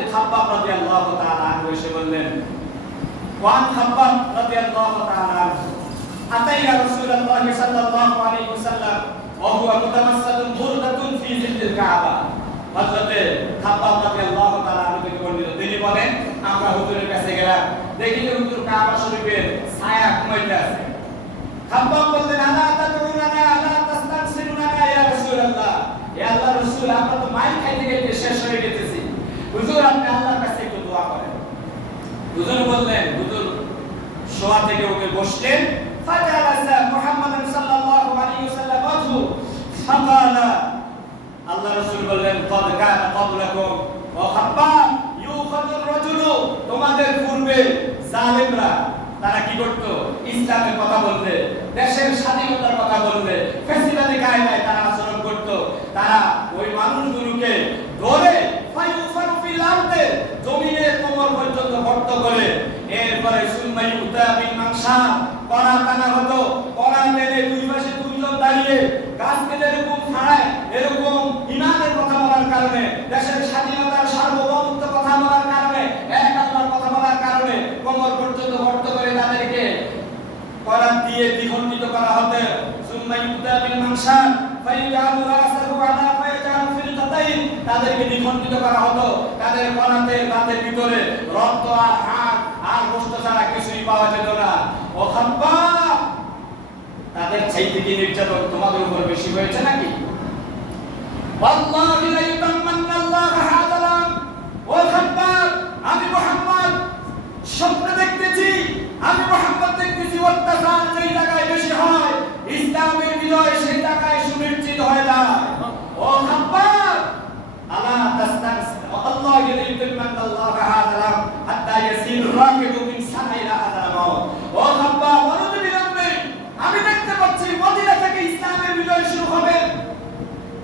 হযরত খাব্বাব রাদিয়াল্লাহু তাআলা আনহু এসে বললেন, ওয়ান খাব্বাব রাদিয়াল্লাহু তাআলা আনহু আতাইয়া রাসূলুল্লাহ সাল্লাল্লাহু আলাইহি ওয়াসাল্লাম ওয়া হুয়া মুতামাসসাতুন বুরদাতুন ফি জিল্লিল কাবা। হযরত খাব্বাব রাদিয়াল্লাহু তাআলা আনহু থেকে বর্ণিত, তিনি বলেন, আমরা হুজুরের কাছে গেলাম, দেখি যে হুজুর কাবা শরীফের ছায়া ঘুমাইতে আছে। খাব্বাব বললেন, আলা তাদউনানা আলা তাস্তাগফিরুনা ইয়া রাসূলুল্লাহ, হে আল্লাহর রাসূল, আমরা তো মাই খাইতে খাইতে শেষ হয়ে গেছি, হুজুর আপনি আল্লাহর কাছে একটু দোয়া করেন। হুজুর বললেন, হুজুর শোয়া থেকে উঠে বসলেন, ফাজালাসা মুহাম্মাদুন সাল্লাল্লাহু আলাইহি ওয়াসাল্লাম ওয়াজহু ফাকালা, আল্লাহর রাসূল বললেন, ক্বাদ কানা ক্বাবলাকুম ওয়া খাব্বাব ইউখাযুর রাজুলু, তোমাদের পূর্বে জালেমরা তারা কি করত? ইসলামের কথা বলতে, দেশের স্বাধীনতার কথা বলতে, ফ্যাসিবাদী কায়দায় তারা আচরণ করত। তারা ওই মানুষগুলোকে ধরে ফায়ুফারু ফিল আরদে, জমিনে কোমর পর্যন্ত গর্ত করে, এরপরে সুম্মাই উতাবিল মানশা, কড়া টানা হতো, কড়া টেনে দুই পাশে দুইজন দাঁড়িয়ে গাছকে যেরকম ফাড়ায়, এরকম ইমানের কথা বলার কারণে, দেশের স্বাধীনতার সার্বভৌমত্ব কথা বলার কারণে, এক আল্লাহর কথা বলার কারণে কোমর পর্যন্ত গর্ত করে তাদেরকে কড়া দিয়ে দ্বিখণ্ডিত করা হতো। সুম্মাই উতাবিল মানশা ফায়াজালু রাসাহু আলা ফায়াজালু ফিল কাতাইন, তাদেরকে দ্বিখণ্ডিত করা হতো, তাদের কড়াতে দাঁতের ভিতরে রক্ত আর হাড় আর গোশত ছাড়া কিছুই পাওয়া যেত না। ও খাব্বাব, তাদের চাইতে কি নির্যাতন তোমাদের উপর বেশি হয়েছে নাকি? ওয়াল্লাহি লা ইউতাম্মান্না আল্লাহ হাদালাম, ও খাব্বাব, আমি মুহাম্মদ স্বপ্নে দেখতেছি, আমি মুহাম্মদ দেখতেছি অত্যাচার যেই জায়গায় বেশি হয়, ইসলামের বিজয় সেই জায়গায় সুনিশ্চিত হয়ে যায়। ও খাব্বাব, আলা তাস্তাগফির আল্লাহি লা ইউতাম্মান্না আল্লাহ হাদালাম হাত্তা ইয়াসির রাকিবু মিন সানা ইলা হাদাল মাউত। ও খাব্বাব, অনতিবিলম্বে আমি দেখতে পাচ্ছি মদিনা থেকে ইসলামের বিজয় শুরু হবে।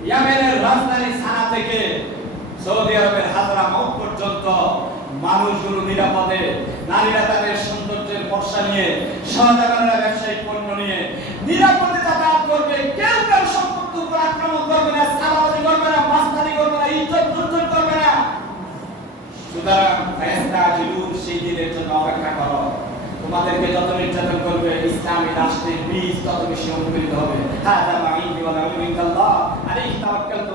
ইয়েমেনের রাজধানী সানা থেকে সৌদি আরবের হাজরামাউত পর্যন্ত মানুষগুলো নিরাপদে, নারীরা তাদের সৌন্দর্যের পর্সা নিয়ে, সহযোগীরা ব্যবসায়িক পণ্য নিয়ে নিরাপদে যাতায়াত করবে। কেউ কার সম্পত্তির উপর আক্রমণ করবে না, সালাবাদি করবে না, মাস্তানি করবে না, ইজ্জত লুণ্ঠন করবে না। সুতরাং ফায়াস্তাজিলুন, সেই দিনের জন্য অপেক্ষা করো। তোমাদেরকে যত নির্যাতন করবে, ইসলামী রাষ্ট্রের বীজ তত বেশি অঙ্কুরিত হবে। হাযা মা ইনদি ওয়া লা ইলাহা ইল্লাল্লাহ আলাইহি তাওয়াক্কালতু